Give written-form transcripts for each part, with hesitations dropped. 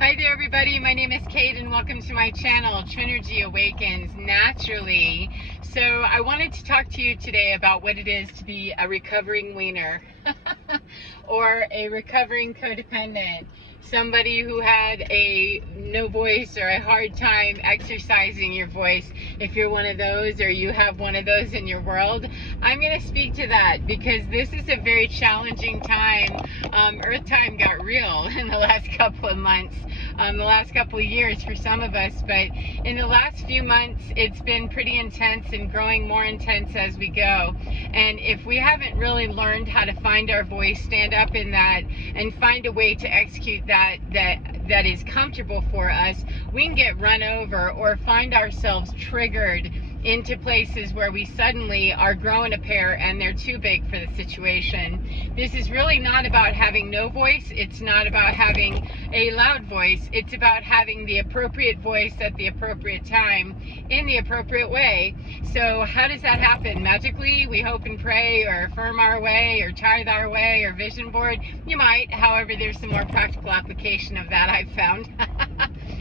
Hi there everybody, my name is Kate and welcome to my channel, Trinergy Awakens Naturally. So I wanted to talk to you today about what it is to be a recovering wiener or a recovering codependent. Somebody who had a no voice or a hard time exercising your voice. If you're one of those or you have one of those in your world, I'm going to speak to that because this is a very challenging time. Earth time got real in the last couple of months, the last couple of years for some of us, but in the last few months it's been pretty intense and growing more intense as we go. And if we haven't really learned how to find our voice, stand up in that, and find a way to execute that is comfortable for us, we can get run over or find ourselves triggered into places where we suddenly are growing a pair and they're too big for the situation. This is really not about having no voice. It's not about having a loud voice. It's about having the appropriate voice at the appropriate time in the appropriate way. So how does that happen? Magically, we hope and pray or affirm our way or tithe our way or vision board? You might. However, there's some more practical application of that I've found.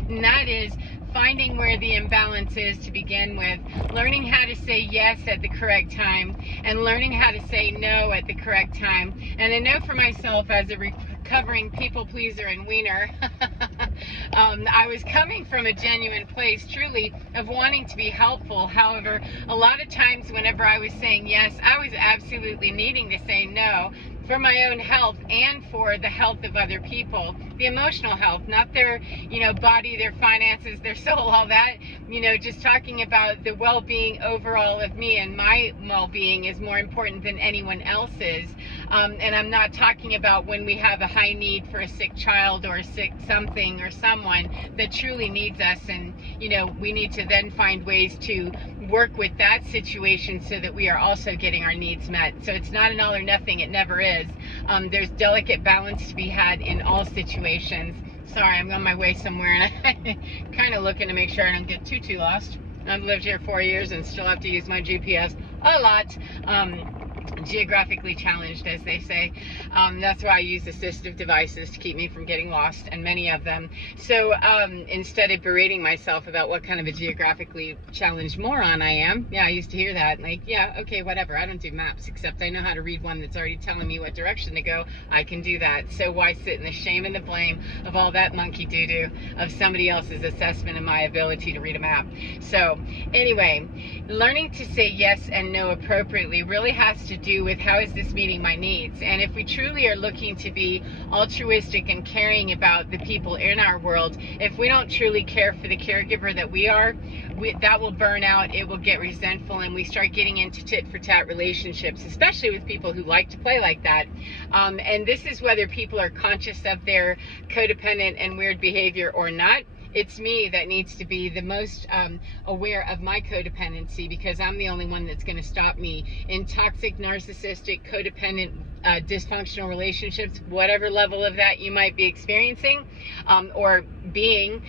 And that is finding where the imbalance is to begin with, learning how to say yes at the correct time, and learning how to say no at the correct time. And I know for myself as a recovering people pleaser and wiener, I was coming from a genuine place, truly, of wanting to be helpful. However, a lot of times whenever I was saying yes, I was absolutely needing to say no for my own health and for the health of other people, the emotional health, not their, body, their finances, their soul, all that, just talking about the well-being overall of me, and my well-being is more important than anyone else's. And I'm not talking about when we have a high need for a sick child or a sick something or someone that truly needs us, and we need to then find ways to work with that situation so that we are also getting our needs met. So it's not an all or nothing, it never is. There's delicate balance to be had in all situations. Sorry, I'm on my way somewhere and I'm kind of looking to make sure I don't get too lost. I've lived here 4 years and still have to use my GPS a lot. Geographically challenged, as they say. That's why I use assistive devices to keep me from getting lost, and many of them. So instead of berating myself about what kind of a geographically challenged moron I am, yeah, I used to hear that, like, yeah, okay, whatever, I don't do maps, except I know how to read one that's already telling me what direction to go. I can do that. So why sit in the shame and the blame of all that monkey doo-doo of somebody else's assessment of my ability to read a map? So anyway, learning to say yes and no appropriately really has to do with how is this meeting my needs. And if we truly are looking to be altruistic and caring about the people in our world, if we don't truly care for the caregiver that we are, that will burn out, it will get resentful, and we start getting into tit-for-tat relationships, especially with people who like to play like that. And this is whether people are conscious of their codependent and weird behavior or not. It's me that needs to be the most aware of my codependency, because I'm the only one that's going to stop me in toxic, narcissistic, codependent, dysfunctional relationships, whatever level of that you might be experiencing or being,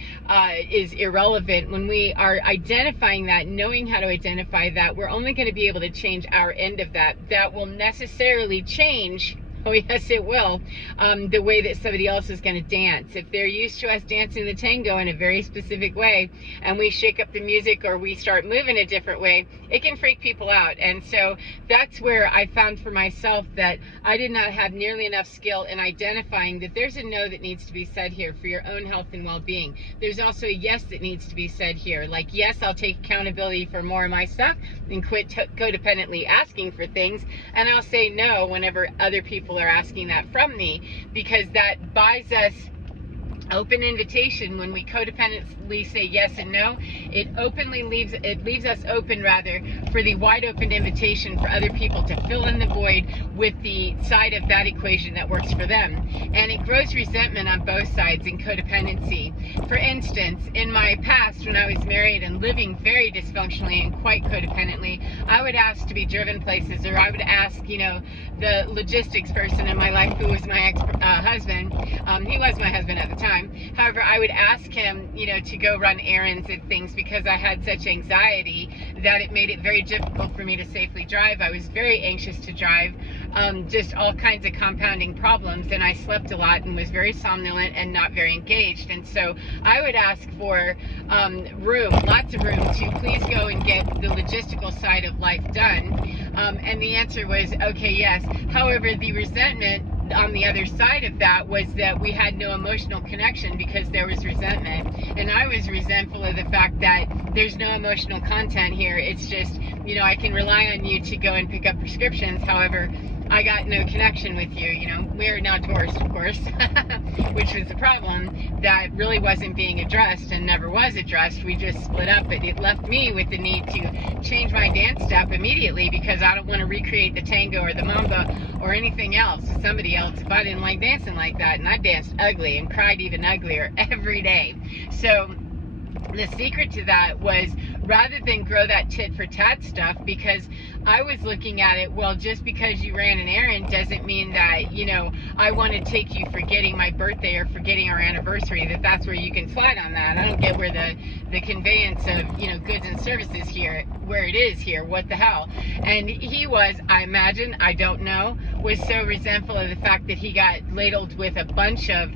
is irrelevant. When we are identifying that, knowing how to identify that, we're only going to be able to change our end of that. That will necessarily change, oh yes it will, the way that somebody else is going to dance. If they're used to us dancing the tango in a very specific way and we shake up the music or we start moving a different way, it can freak people out. And so that's where I found for myself that I did not have nearly enough skill in identifying that there's a no that needs to be said here for your own health and well-being. There's also a yes that needs to be said here. Like, yes, I'll take accountability for more of my stuff and quit codependently asking for things, and I'll say no whenever other people are asking that from me, because that buys us open invitation. When we codependently say yes and no, it leaves us open, rather, for the wide open invitation for other people to fill in the void with the side of that equation that works for them. And it grows resentment on both sides in codependency. For instance, in my past, when I was married and living very dysfunctionally and quite codependently, I would ask to be driven places, or I would ask, the logistics person in my life, who was my ex-husband, he was my husband at the time. However, I would ask him, to go run errands and things, because I had such anxiety that it made it very difficult for me to safely drive. I was very anxious to drive. just all kinds of compounding problems, and I slept a lot and was very somnolent and not very engaged. And so I would ask for room, lots of room, to please go and get the logistical side of life done. And the answer was, okay, yes. However, the resentment on the other side of that was that we had no emotional connection because there was resentment. And I was resentful of the fact that there's no emotional content here. It's just, you know, I can rely on you to go and pick up prescriptions. However, I got no connection with you. You know, we're now divorced, of course, which was a problem that really wasn't being addressed and never was addressed. We just split up, but it left me with the need to change my dance step immediately because I don't want to recreate the tango or the mambo or anything else with somebody else if I didn't like dancing like that. And I danced ugly and cried even uglier every day. So the secret to that was, rather than grow that tit for tat stuff, because I was looking at it, well, just because you ran an errand doesn't mean that, you know, I want to take you forgetting my birthday or forgetting our anniversary, that's where you can slide on that. I don't get where the conveyance of, you know, goods and services here, where it is here, what the hell. And he was, I imagine, I don't know, was so resentful of the fact that he got ladled with a bunch of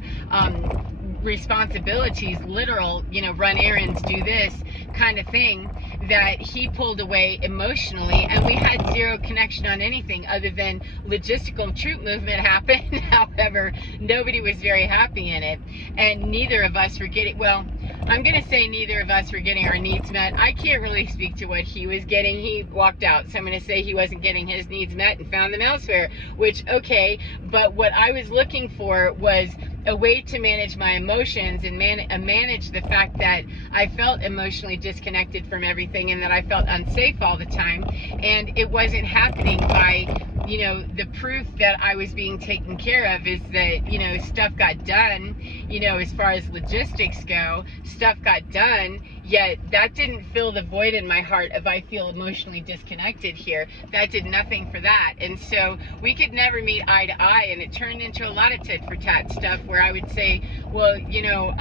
responsibilities, literal, you know, run errands, do this kind of thing, that he pulled away emotionally, and we had zero connection on anything other than logistical troop movement happened. However, nobody was very happy in it, and neither of us were getting, well, I'm gonna say neither of us were getting our needs met. I can't really speak to what he was getting. He walked out, so I'm gonna say he wasn't getting his needs met and found them elsewhere, which, okay, but what I was looking for was a way to manage my emotions and manage the fact that I felt emotionally disconnected from everything and that I felt unsafe all the time. And it wasn't happening by, you know, the proof that I was being taken care of is that, you know, stuff got done, you know, as far as logistics go, stuff got done, yet that didn't fill the void in my heart of I feel emotionally disconnected here. That did nothing for that. And so we could never meet eye to eye, and it turned into a lot of tit for tat stuff where I would say, well, you know,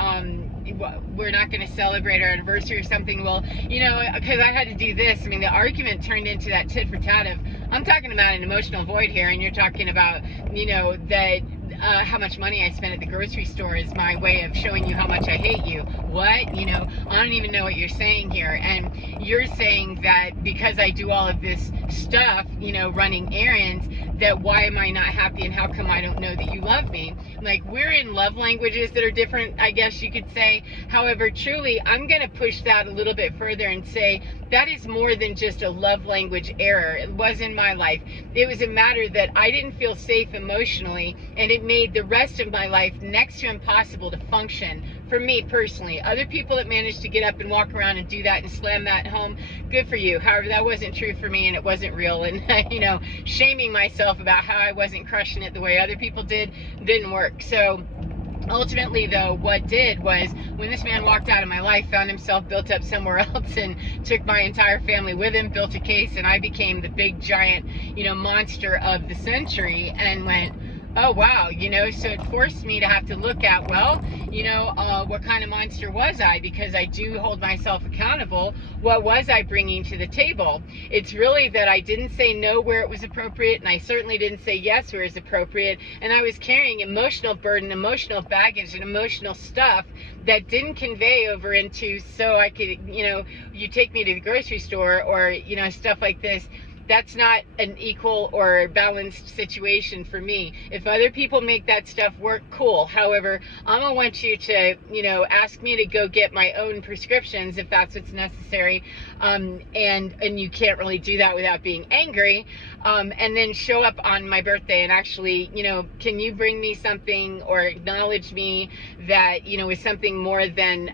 we're not going to celebrate our anniversary or something. Well, you know, because I had to do this. I mean, the argument turned into that tit for tat of, I'm talking about an emotional void here, and you're talking about, you know, that how much money I spent at the grocery store is my way of showing you how much I hate you. What? You know, I don't even know what you're saying here. And you're saying that because I do all of this stuff, you know, running errands, that why am I not happy and how come I don't know that you love me? Like, we're in love languages that are different, I guess you could say. However, truly, I'm going to push that a little bit further and say that is more than just a love language error. It was in my life. It was a matter that I didn't feel safe emotionally, and it made the rest of my life next to impossible to function for me personally. Other people that managed to get up and walk around and do that and slam that home, good for you. However, that wasn't true for me, and it wasn't real. And, you know, shaming myself about how I wasn't crushing it the way other people didn't work. So ultimately, though, what did was, when this man walked out of my life, found himself built up somewhere else and took my entire family with him, built a case, and I became the big giant, you know, monster of the century, and went, oh wow, you know, so it forced me to have to look at, well, you know, what kind of monster was I? Because I do hold myself accountable. What was I bringing to the table? It's really that I didn't say no where it was appropriate, and I certainly didn't say yes where it's appropriate, and I was carrying emotional burden, emotional baggage, and emotional stuff that didn't convey over into, so I could, you know, you take me to the grocery store or, you know, stuff like this. That's not an equal or balanced situation for me. If other people make that stuff work, cool. However, I'm gonna want you to, you know, ask me to go get my own prescriptions if that's what's necessary, and you can't really do that without being angry, and then show up on my birthday and actually, you know, can you bring me something or acknowledge me that, you know, is something more than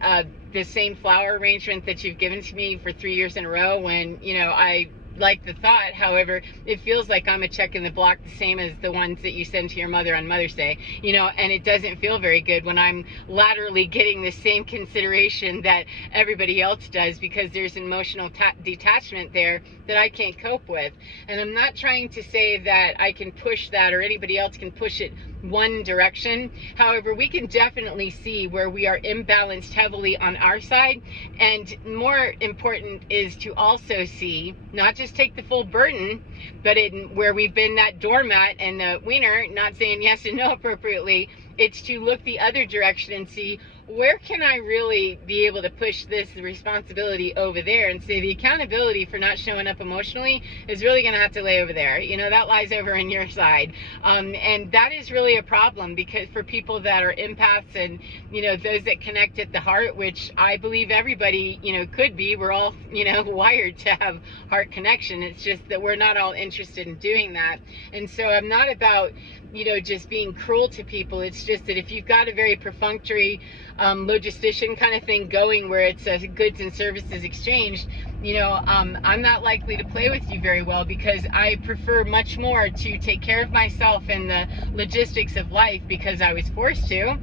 the same flower arrangement that you've given to me for 3 years in a row when, you know, I like the thought. However, it feels like I'm a check in the block, the same as the ones that you send to your mother on Mother's Day, you know, and it doesn't feel very good when I'm laterally getting the same consideration that everybody else does, because there's an emotional detachment there that I can't cope with. And I'm not trying to say that I can push that or anybody else can push it one direction. However, we can definitely see where we are imbalanced heavily on our side, and more important is to also see, not just take the full burden, but in where we've been that doormat and the wiener not saying yes and no appropriately, it's to look the other direction and see, where can I really be able to push this responsibility over there, and say the accountability for not showing up emotionally is really going to have to lay over there. You know, that lies over on your side. And that is really a problem, because for people that are empaths and, you know, those that connect at the heart, which I believe everybody, you know, could be, we're all, you know, wired to have heart connection. It's just that we're not all interested in doing that. And so I'm not about, you know, just being cruel to people. It's just that if you've got a very perfunctory logistician kind of thing going, where it's goods and services exchanged, you know, I'm not likely to play with you very well, because I prefer much more to take care of myself and the logistics of life, because I was forced to.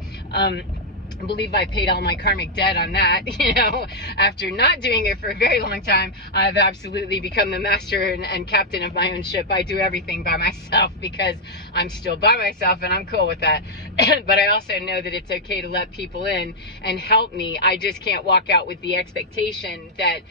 I believe I paid all my karmic debt on that. You know, after not doing it for a very long time, I've absolutely become the master and captain of my own ship. I do everything by myself because I'm still by myself, and I'm cool with that. But I also know that it's okay to let people in and help me. I just can't walk out with the expectation that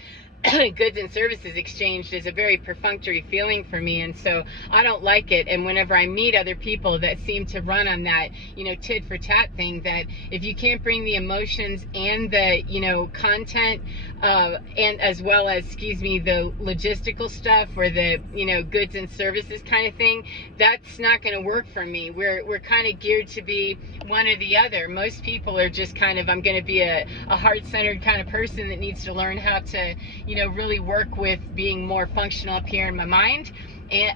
goods and services exchanged is a very perfunctory feeling for me, and so I don't like it. And whenever I meet other people that seem to run on that, you know, tit for tat thing, that if you can't bring the emotions and the, you know, content and as well as, excuse me, the logistical stuff, or the, you know, goods and services kind of thing, that's not going to work for me. We're kind of geared to be one or the other. Most people are just kind of, I'm going to be a heart-centered kind of person that needs to learn how to, you know, really work with being more functional up here in my mind.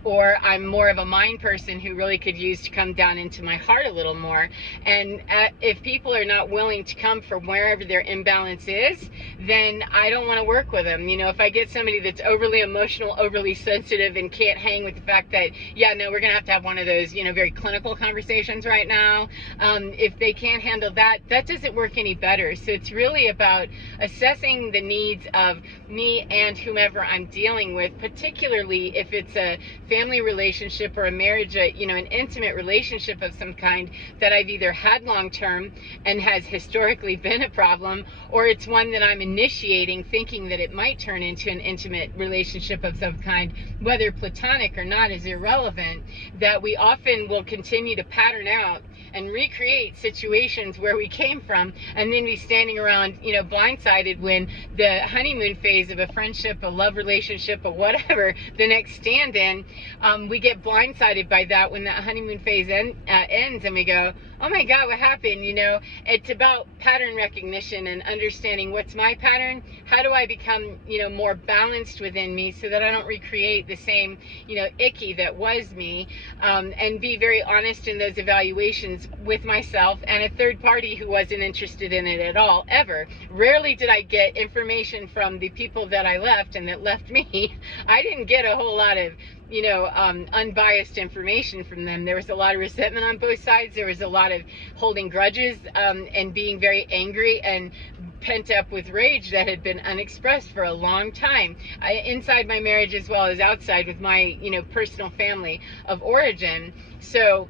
Or I'm more of a mind person who really could use to come down into my heart a little more. And if people are not willing to come from wherever their imbalance is, then I don't want to work with them. You know, if I get somebody that's overly emotional, overly sensitive, and can't hang with the fact that, yeah, no, we're going to have one of those, you know, very clinical conversations right now. If they can't handle that, that doesn't work any better. So it's really about assessing the needs of me and whomever I'm dealing with, particularly if it's a family relationship or a marriage, you know, an intimate relationship of some kind that I've either had long term and has historically been a problem, or it's one that I'm initiating thinking that it might turn into an intimate relationship of some kind. Whether platonic or not is irrelevant, that we often will continue to pattern out and recreate situations where we came from, and then be standing around, you know, blindsided when the honeymoon phase of a friendship, a love relationship, or whatever the next stand-in, we get blindsided by that when that honeymoon phase ends, and we go, oh my God, what happened? You know, it's about pattern recognition and understanding what's my pattern. How do I become, you know, more balanced within me so that I don't recreate the same, you know, icky that was me, and be very honest in those evaluations with myself and a third party who wasn't interested in it at all, ever. Rarely did I get information from the people that I left and that left me. I didn't get a whole lot of, you know, unbiased information from them. There was a lot of resentment on both sides. There was a lot of holding grudges and being very angry and pent up with rage that had been unexpressed for a long time, inside my marriage as well as outside with my, you know, personal family of origin. So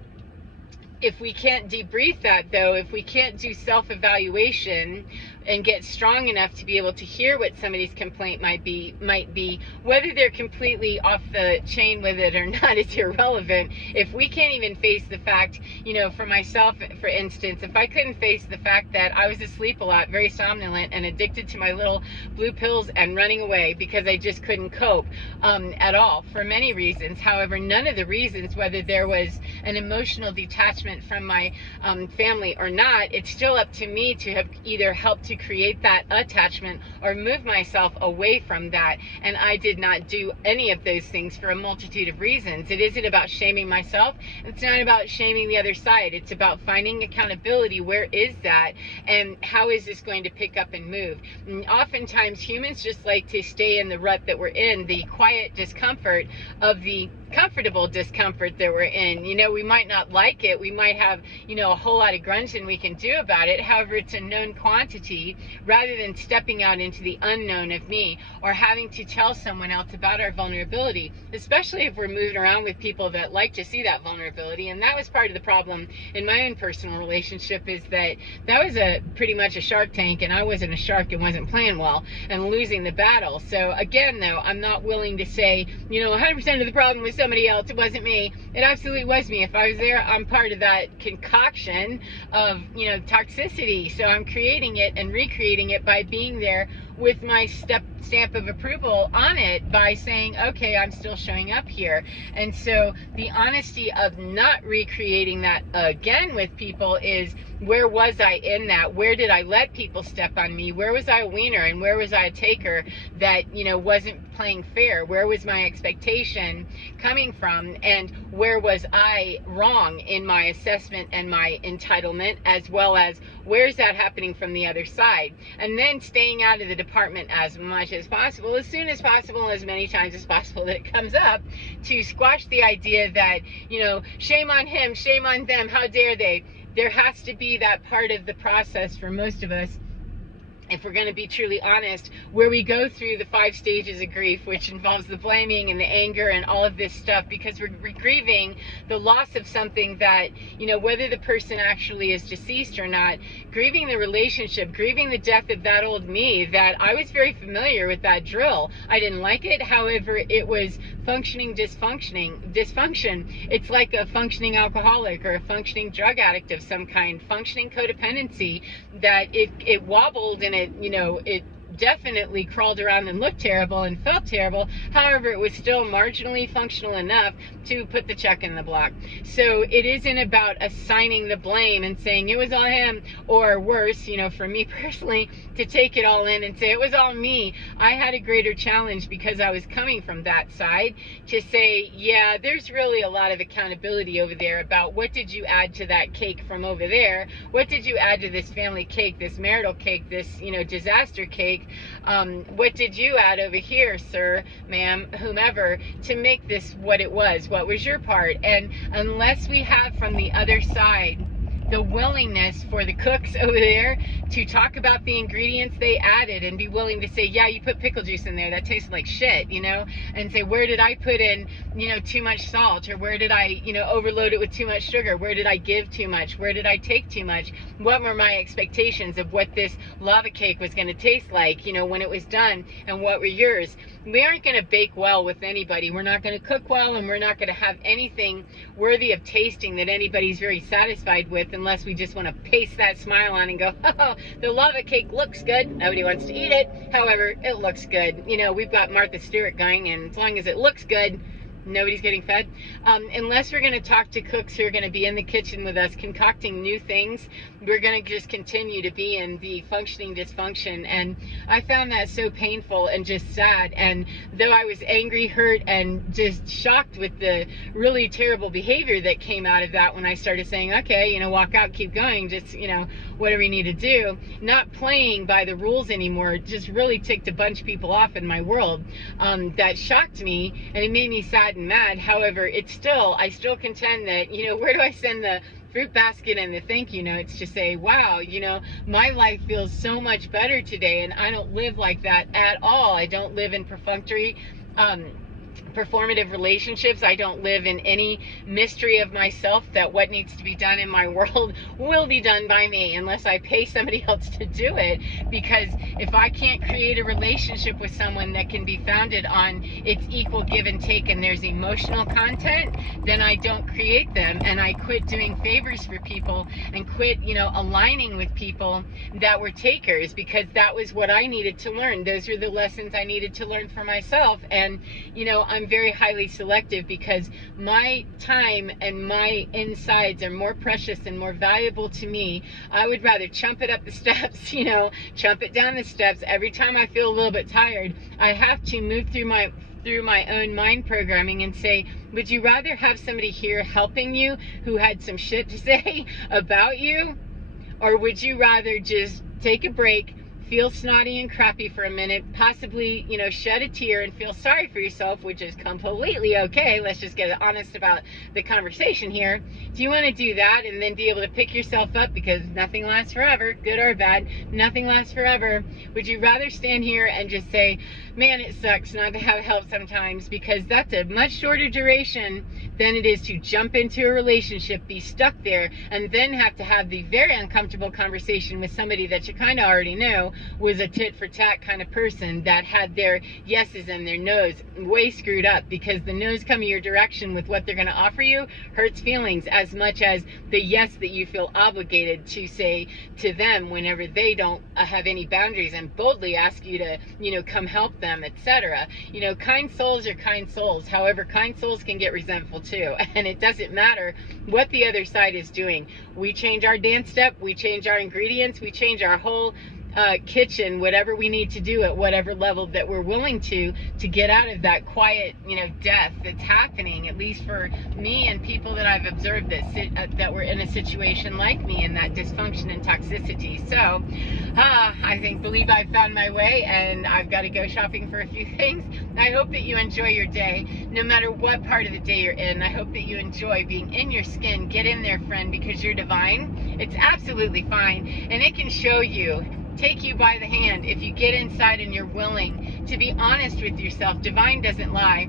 if we can't debrief that, though, if we can't do self-evaluation and get strong enough to be able to hear what somebody's complaint might be, whether they're completely off the chain with it or not is irrelevant. If we can't even face the fact, you know, for myself, for instance, if I couldn't face the fact that I was asleep a lot, very somnolent, and addicted to my little blue pills and running away because I just couldn't cope at all, for many reasons. However, none of the reasons, whether there was an emotional detachment from my family or not, it's still up to me to have either helped to create that attachment or move myself away from that. And I did not do any of those things for a multitude of reasons. It isn't about shaming myself. It's not about shaming the other side. It's about finding accountability. Where is that? And how is this going to pick up and move? And oftentimes humans just like to stay in the rut that we're in, the quiet discomfort of the comfortable discomfort that we're in. You know, we might not like it. We might have, you know, a whole lot of grunting we can do about it. However, it's a known quantity rather than stepping out into the unknown of me or having to tell someone else about our vulnerability, especially if we're moving around with people that like to see that vulnerability. And that was part of the problem in my own personal relationship, is that was pretty much a Shark Tank, and I wasn't a shark and wasn't playing well and losing the battle. So again, though, I'm not willing to say, you know, 100% of the problem was somebody else. It wasn't me. It absolutely was me. If I was there, I'm part of that concoction of, you know, toxicity. So I'm creating it and recreating it by being there with my stamp of approval on it, by saying, okay, I'm still showing up here. And so the honesty of not recreating that again with people is, where was I in that? Where did I let people step on me? Where was I a wiener and where was I a taker that, you know, wasn't playing fair? Where was my expectation coming from? And where was I wrong in my assessment and my entitlement, as well as where's that happening from the other side? And then staying out of the department as much as possible, as soon as possible, as many times as possible that it comes up, to squash the idea that, you know, shame on him, shame on them, how dare they. There has to be that part of the process for most of us, if we're going to be truly honest, where we go through the 5 stages of grief, which involves the blaming and the anger and all of this stuff, because we're grieving the loss of something that, you know, whether the person actually is deceased or not, grieving the relationship, grieving the death of that old me, that I was very familiar with that drill. I didn't like it. However, it was functioning dysfunction. It's like a functioning alcoholic or a functioning drug addict of some kind, functioning codependency, that it wobbled and it definitely crawled around and looked terrible and felt terrible. However, it was still marginally functional enough to put the check in the block. So it isn't about assigning the blame and saying it was all him, or worse, you know, for me personally, to take it all in and say it was all me. I had a greater challenge, because I was coming from that side, to say, yeah, there's really a lot of accountability over there about what did you add to that cake from over there? What did you add to this family cake, this marital cake, this, you know, disaster cake? What did you add over here, sir, ma'am, whomever, to make this what it was? What was your part? And unless we have from the other side the willingness for the cooks over there to talk about the ingredients they added and be willing to say, yeah, you put pickle juice in there, that tastes like shit, you know, and say, where did I put in, you know, too much salt, or where did I, you know, overload it with too much sugar? Where did I give too much? Where did I take too much? What were my expectations of what this lava cake was going to taste like, you know, when it was done, and what were yours? We aren't going to bake well with anybody. We're not going to cook well, and we're not going to have anything worthy of tasting that anybody's very satisfied with, unless we just want to paste that smile on and go, oh, the lava cake looks good. Nobody wants to eat it. However, it looks good. You know, we've got Martha Stewart going, and as long as it looks good, nobody's getting fed. Unless we're going to talk to cooks who are going to be in the kitchen with us concocting new things, we're going to just continue to be in the functioning dysfunction. And I found that so painful and just sad. And though I was angry, hurt, and just shocked with the really terrible behavior that came out of that, when I started saying, okay, you know, walk out, keep going, just, you know, whatever you need to do, not playing by the rules anymore, just really ticked a bunch of people off in my world. That shocked me, and it made me sad and mad. However, I still contend that, you know, where do I send the fruit basket and the thank you notes to say, wow, you know, my life feels so much better today, and I don't live like that at all. I don't live in perfunctory performative relationships. I don't live in any mystery of myself that what needs to be done in my world will be done by me, unless I pay somebody else to do it. Because if I can't create a relationship with someone that can be founded on its equal give and take, and there's emotional content, then I don't create them, and I quit doing favors for people and quit, you know, aligning with people that were takers, because that was what I needed to learn. Those were the lessons I needed to learn for myself. And, you know, I'm very highly selective, because my time and my insides are more precious and more valuable to me. I would rather chump it up the steps, you know, chump it down the steps. Every time I feel a little bit tired, I have to move through my own mind programming and say, would you rather have somebody here helping you who had some shit to say about you, or would you rather just take a break, feel snotty and crappy for a minute, possibly, you know, shed a tear and feel sorry for yourself, which is completely okay. Let's just get honest about the conversation here. Do you want to do that and then be able to pick yourself up, because nothing lasts forever, good or bad, nothing lasts forever? Would you rather stand here and just say, man, it sucks not to have help sometimes, because that's a much shorter duration than it is to jump into a relationship, be stuck there, and then have to have the very uncomfortable conversation with somebody that you kind of already know was a tit for tat kind of person that had their yeses and their nos way screwed up, because the no's coming your direction with what they're going to offer you hurts feelings as much as the yes that you feel obligated to say to them whenever they don't have any boundaries and boldly ask you to, you know, come help them, etc. You know, kind souls are kind souls. However, kind souls can get resentful too, and it doesn't matter what the other side is doing. We change our dance step, we change our ingredients, we change our whole kitchen, whatever we need to do at whatever level that we're willing to get out of that quiet, you know, death that's happening, at least for me and people that I've observed that were in a situation like me, in that dysfunction and toxicity. So believe I've found my way, and I've got to go shopping for a few things. I hope that you enjoy your day, no matter what part of the day you're in. I hope that you enjoy being in your skin. Get in there, friend, because you're divine. It's absolutely fine, and it can show you, take you by the hand, if you get inside and you're willing to be honest with yourself. Divine doesn't lie.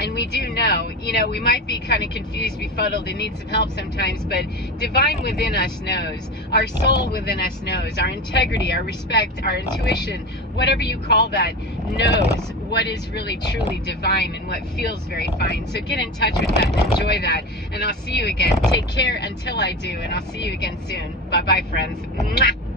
And we do know, you know, we might be kind of confused, befuddled, and need some help sometimes, but divine within us knows. Our soul within us knows. Our integrity, our respect, our intuition, whatever you call that, knows what is really truly divine and what feels very fine. So get in touch with that and enjoy that. And I'll see you again. Take care until I do, and I'll see you again soon. Bye-bye, friends. Mwah!